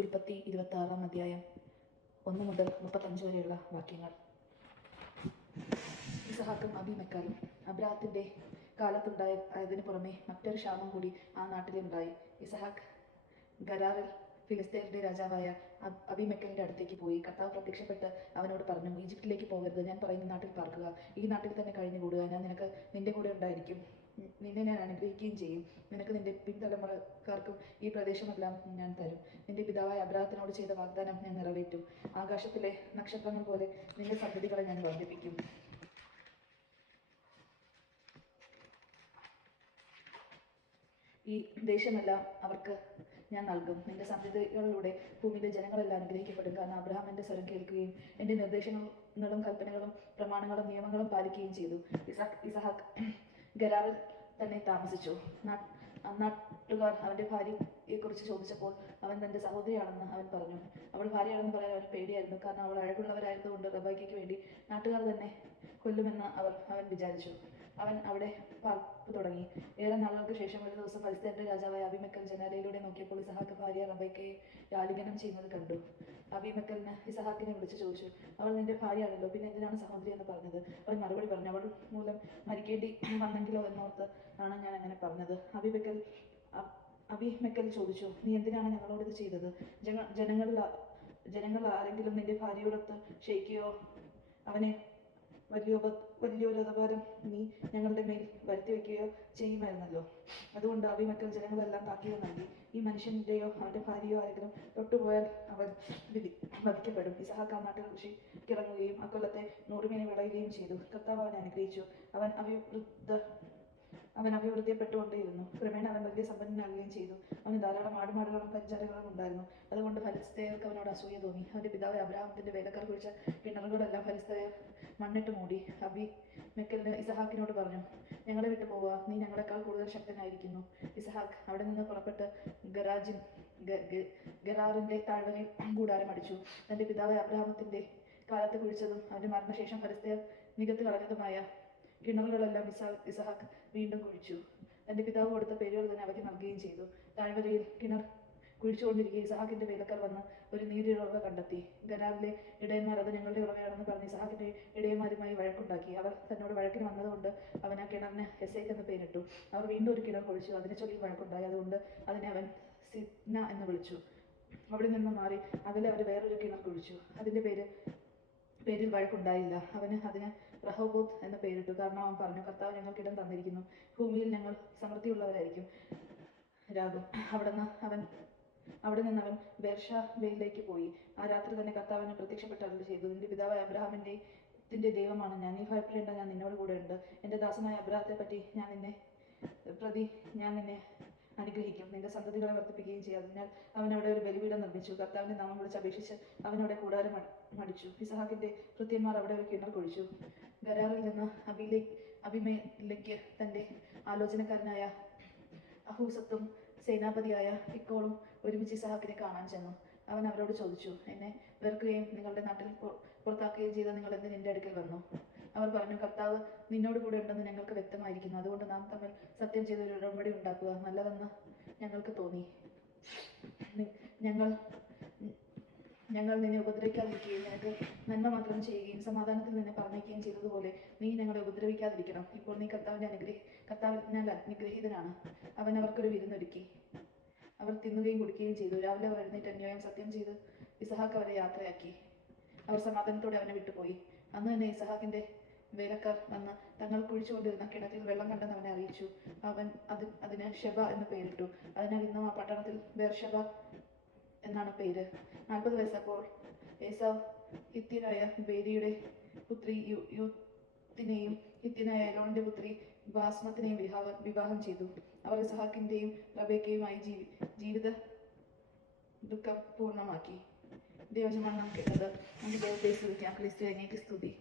ഉൽപ്പത്തി 26-ാം അധ്യായം 1 മുതൽ 35 വരെയുള്ള വാക്യങ്ങൾ. ഇസഹാക്കും അബീമെക്കാലും അബ്രാഹത്തിന്റെ കാലത്തുണ്ടായതിനു പുറമെ മറ്റൊരു ക്ഷാമം കൂടി ആ നാട്ടിലുണ്ടായി. ഇസഹാക്ക് ഗരാറിൽ ഫിലിസ്തീയരുടെ രാജാവായ അബീമെക്കലിന്റെ അടുത്തേക്ക് പോയി. കർത്താവ് പ്രത്യക്ഷപ്പെട്ട് അവനോട് പറഞ്ഞു, ഈജിപ്തിലേക്ക് പോകരുത്, ഞാൻ പറയുന്ന നാട്ടിൽ പാർക്കുക, ഈ നാട്ടിൽ തന്നെ കഴിഞ്ഞുകൂടുക. ഞാൻ നിന്റെ കൂടെ ഉണ്ടായിരിക്കും, നിന്നെ ഞാൻ അനുഗ്രഹിക്കുകയും ചെയ്യും. നിനക്ക് നിന്റെ പിൻതലമുറക്കാർക്കും ഈ പ്രദേശമെല്ലാം ഞാൻ തരും. നിന്റെ പിതാവായ അബ്രാഹത്തിനോട് ചെയ്ത വാഗ്ദാനം ഞാൻ നിറവേറ്റും. ആകാശത്തിലെ നക്ഷത്രങ്ങൾ പോലെ നിന്റെ സന്തതികളെ ഞാൻ വർദ്ധിപ്പിക്കും. ഈ ദേശമെല്ലാം അവർക്ക് ഞാൻ നൽകും. നിന്റെ സന്തതികളിലൂടെ ഭൂമിയിലെ ജനങ്ങളെല്ലാം അനുഗ്രഹിക്കപ്പെടും. കാരണം അബ്രഹാം എൻ്റെ സ്വരം കേൾക്കുകയും എൻ്റെ നിർദ്ദേശങ്ങളും കൽപ്പനകളും പ്രമാണങ്ങളും നിയമങ്ങളും പാലിക്കുകയും ചെയ്തു. ഇസഹാക്ക് ഗരാറിൽ തന്നെ താമസിച്ചു. നാട്ടുകാർ അവൻ്റെ ഭാര്യയെക്കുറിച്ച് ചോദിച്ചപ്പോൾ അവൻ തൻ്റെ സഹോദരിയാണെന്ന് അവൻ പറഞ്ഞു. അവൾ ഭാര്യയാണെന്ന് പറയാൻ അവന് പേടിയായിരുന്നു. കാരണം അവൾ അഴകുള്ളവരായതുകൊണ്ട് റബേക്കയ്ക്ക് വേണ്ടി നാട്ടുകാർ തന്നെ കൊല്ലുമെന്ന് അവൻ വിചാരിച്ചു. അവൻ അവിടെ പാർപ്പ് തുടങ്ങി. ഏറെ നാളുകൾക്ക് ശേഷം ഒരു ദിവസം ഫലിസ്ത്യരുടെ രാജാവായ അബീമെക്കൽ ജനാലയിലൂടെ നോക്കിയപ്പോൾ ഇസഹാക്ക് ഭാര്യ റബേക്കയെ ആലിംഗനം ചെയ്യുന്നത് കണ്ടു. അബീമെക്കലിന് ഇസഹാക്കിനെ വിളിച്ചു ചോദിച്ചു, അവൾ നിന്റെ ഭാര്യയാണല്ലോ, പിന്നെ എന്തിനാണ് സഹോദരി എന്ന് പറഞ്ഞത്? അവൻ മറുപടി പറഞ്ഞു, അവൾ മൂലം മരിക്കേണ്ടി വന്നെങ്കിലോ എന്നോർത്ത് ആണ് ഞാൻ അങ്ങനെ പറഞ്ഞത്. അബീമെക്കൽ ചോദിച്ചു, നീ എന്തിനാണ് ഞങ്ങളോട് ഇത് ചെയ്തത്? ജനങ്ങൾ ആരെങ്കിലും നിന്റെ ഭാര്യയോടൊത്ത് ക്ഷയിക്കുകയോ അവനെ വലിയൊരു അപകാരം നീ ഞങ്ങളുടെ മേൽ വരുത്തി വയ്ക്കുകയോ ചെയ്യുമായിരുന്നല്ലോ. അതുകൊണ്ട് അബീമെക്കൽ ജനങ്ങളെല്ലാം താക്കീത് നൽകി, ഈ മനുഷ്യൻ്റെയോ അവൻ്റെ ഭാര്യയോ ആരെങ്കിലും തൊട്ടുപോയാൽ അവൻ വധിക്കപ്പെടും. ഇസഹാക്ക് ആ നാട്ടിൽ കൃഷിക്കിറങ്ങുകയും അക്കൊല്ലത്തെ 100 മേനി വിളയുകയും ചെയ്തു. കർത്താവ് അവനെ അനുഗ്രഹിച്ചു. അവൻ അഭിവൃദ്ധിപ്പെട്ടുകൊണ്ടേയിരുന്നു. ക്രമേണ അവൻ വലിയ സമ്പന്നനാകുകയും ചെയ്തു. അവന് ധാരാളം ആടുമാടുകളും പരിചാരകളും ഉണ്ടായിരുന്നു. അതുകൊണ്ട് ഫലിസ്ത്യർക്ക് അവനോട് അസൂയ തോന്നി. അവൻ്റെ പിതാവ് അബ്രാഹത്തിന്റെ വേലക്കാർ കുഴിച്ച കിണറുകളെല്ലാം ഫലിസ്ത്യർ മണ്ണിട്ട് മൂടി. അബീമെക്കൽ ഇസഹാക്കിനോട് പറഞ്ഞു, ഞങ്ങളെ വിട്ടു പോവുക, നീ ഞങ്ങളെക്കാൾ കൂടുതൽ ശക്തനായിരിക്കുന്നു. ഇസഹാക്ക് അവിടെ നിന്ന് പുറപ്പെട്ട് ഗരാറിന്റെ താഴ്വരയിൽ കൂടാരം അടിച്ചു. തന്റെ പിതാവ് അബ്രാഹത്തിന്റെ കാലത്ത് കുഴിച്ചതും അവന്റെ മരണശേഷം ഫലിസ്ത്യർ നികത്തി കളഞ്ഞതുമായ കിണറുകളെല്ലാം ഇസഹാക്ക് വീണ്ടും കുഴിച്ചു. തന്റെ പിതാവ് കൊടുത്ത പേരുകൾ തന്നെ അവയ്ക്ക് നൽകുകയും ചെയ്തു. താഴ്വരയിൽ കിണർ കുഴിച്ചുകൊണ്ടിരിക്കെ ഇസഹാക്കിന്റെ വേലക്കാർ വന്ന് ഒരു നീരുറവ കണ്ടെത്തി. ഗരാറിലെ ഇടയന്മാർ അത് ഞങ്ങളുടെ ഉറവയാണെന്ന് പറഞ്ഞ് ഇസഹാക്കിന്റെ ഇടയന്മാരുമായി വഴക്കുണ്ടാക്കി. അവർ തന്നോട് വഴക്കിന് വന്നതുകൊണ്ട് അവൻ ആ കിണറിന് ഹെസേക്ക് എന്ന് പേരിട്ടു. അവർ വീണ്ടും ഒരു കിണർ കുഴിച്ചു. അതിനെ ചൊല്ലി വഴക്കുണ്ടായി. അതുകൊണ്ട് അതിനെ അവൻ സിദ്ന എന്ന് വിളിച്ചു. അവിടെ നിന്ന് മാറി അകലെ അവർ വേറൊരു കിണർ കുഴിച്ചു. അതിന്റെ പേരിൽ വഴക്കുണ്ടായില്ല. അതിന് റഹോബോത്ത് എന്ന് പേരിട്ടു. കാരണം അവൻ പറഞ്ഞു, കർത്താവ് ഞങ്ങൾക്കിടം തന്നിരിക്കുന്നു, ഭൂമിയിൽ ഞങ്ങൾ സമൃദ്ധിയുള്ളവരായിരിക്കും. അവിടെ നിന്ന് അവൻ ബേർഷാബയിലേക്ക് പോയി. ആ രാത്രി തന്നെ കർത്താവിന് പ്രത്യക്ഷപ്പെട്ട് അരുളി ചെയ്തു, നിന്റെ പിതാവായ അബ്രാഹത്തിന്റെ ദൈവമാണ് ഞാൻ, നീ ഭയപ്പെടേണ്ട, ഞാൻ നിന്നോട് കൂടെ ഉണ്ട്. എൻ്റെ ദാസനായ അബ്രാഹത്തെ പറ്റി ഞാൻ നിന്നെ അനുഗ്രഹിക്കും, നിന്റെ സന്തതികളെ വർദ്ധിപ്പിക്കുകയും ചെയ്യും. അതിനാൽ അവൻ അവിടെ ഒരു ബലിപീഠം നിർമ്മിച്ചു. കർത്താവിന്റെ നാമം വിളിച്ച് അപേക്ഷിച്ച് അവനവിടെ കൂടാരം മടിച്ചു. ഇസഹാക്കിന്റെ ഭൃത്യന്മാർ അവിടെ ഒരു കിണർ കുഴിച്ചു. ഗരാറിൽ നിന്ന് അബീമെലെക്ക് തന്റെ ആലോചനക്കാരനായ അഹൂസത്തും സേനാപതിയായ ഫിക്കോളും ഒരുമിച്ച് ഇസഹാക്കിനെ കാണാൻ ചെന്നു. അവൻ അവരോട് ചോദിച്ചു, എന്നെ വെറുക്കുകയും നിങ്ങളുടെ നാട്ടിൽ പുറത്താക്കുകയും ചെയ്ത നിങ്ങൾ എന്തിന് എൻ്റെ അടുക്കൽ വന്നു? അവർ പറഞ്ഞു, കർത്താവ് നിന്നോട് കൂടെ ഉണ്ടെന്ന് ഞങ്ങൾക്ക് വ്യക്തമായിരിക്കുന്നു. അതുകൊണ്ട് നാം തമ്മിൽ സത്യം ചെയ്ത ഒരു ഉടമ്പടി ഉണ്ടാക്കുക നല്ലതെന്ന് ഞങ്ങൾക്ക് തോന്നി. ഞങ്ങൾ നിന്നെ ഉപദ്രവിക്കാതിരിക്കുകയും നിനക്ക് നന്മ മാത്രം ചെയ്യുകയും സമാധാനത്തിൽ നിന്നെ പറഞ്ഞേക്കുകയും ചെയ്തതുപോലെ നീ ഞങ്ങളെ ഉപദ്രവിക്കാതിരിക്കണം. ഇപ്പോൾ നീ കർത്താവിനാൽ അനുഗ്രഹീതനാണ്. അവൻ അവർക്കൊരു വിരുന്നൊരുക്കി. അവർ തിന്നുകയും കുടിക്കുകയും ചെയ്തു. രാവിലെ അവർ എഴുന്നേറ്റ് അന്യോന്യം സത്യം ചെയ്ത് ഇസഹാക്ക് അവരെ യാത്രയാക്കി. അവർ സമാധാനത്തോടെ അവനെ വിട്ടുപോയി. അന്ന് തന്നെ ഇസഹാക്കിന്റെ വേലക്കാർ വന്ന് തങ്ങൾ കുഴിച്ചുകൊണ്ടിരുന്ന കിണറ്റിൽ വെള്ളം കണ്ടെന്ന് അവനെ അറിയിച്ചു. അവൻ അതിന് ഷെബ എന്ന് പേരിട്ടു. അതിനാൽ ഇന്നും ആ പട്ടണത്തിൽ ബേർഷെബ എന്നാണ് പേര്. 40 വയസ്സപ്പോൾ ഏസാവ് ഹിത്യനായ ബേരിയുടെ പുത്രി യൂത്തിനെയും ഹിത്യനായ എലോണിന്റെ പുത്രി ബാസ്മത്തിനെയും വിവാഹം ചെയ്തു. അവർ ഇസഹാക്കിന്റെയും റബേക്കയുമായി ജീവിത ദുഃഖം പൂർണ്ണമാക്കി. ദൈവജനമാണ് നാം കേട്ടത്. നമുക്ക് ദൈവത്തെ സ്തുതിക്കാം. ക്രിസ്തു സ്തുതി.